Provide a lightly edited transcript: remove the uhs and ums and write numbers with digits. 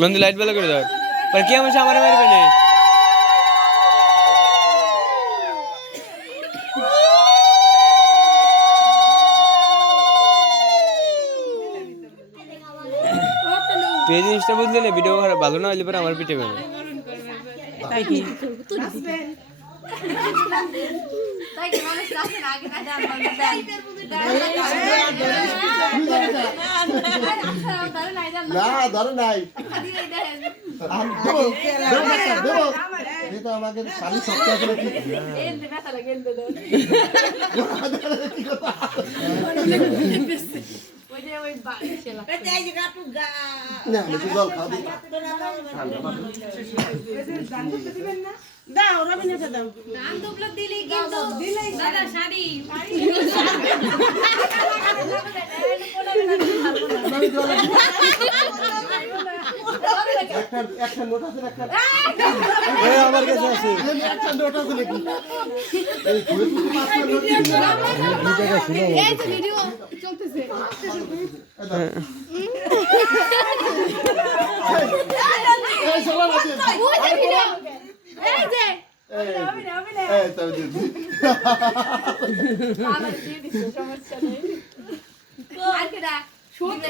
বন্ধু লাইট ভালো করে দাও पर क्या मुझे हमारे बारे में नहीं तो ये जिनिस टा बुझले ना वीडियो ভালো না হইলে পরে আমার পিঠে বেরো তাই কি তাই কি মানুষ রাখে না আগে না না ধরে নাই তো আমাকে শালি সপ্তাহ করে কি দাও রবিনাকে দাও গান তো ব্লগ দিলি কিন্তু দাদা শাড়ি একটা নোট আছে এই আমার কাছে আছে একটা নোট আছে নাকি এই এই তো ভিডিও চলতেছে এই চলো না এই যে এই তো দিদি আমার দিয়ে দিছে সমস্যা নেই আর কি দা শুনতে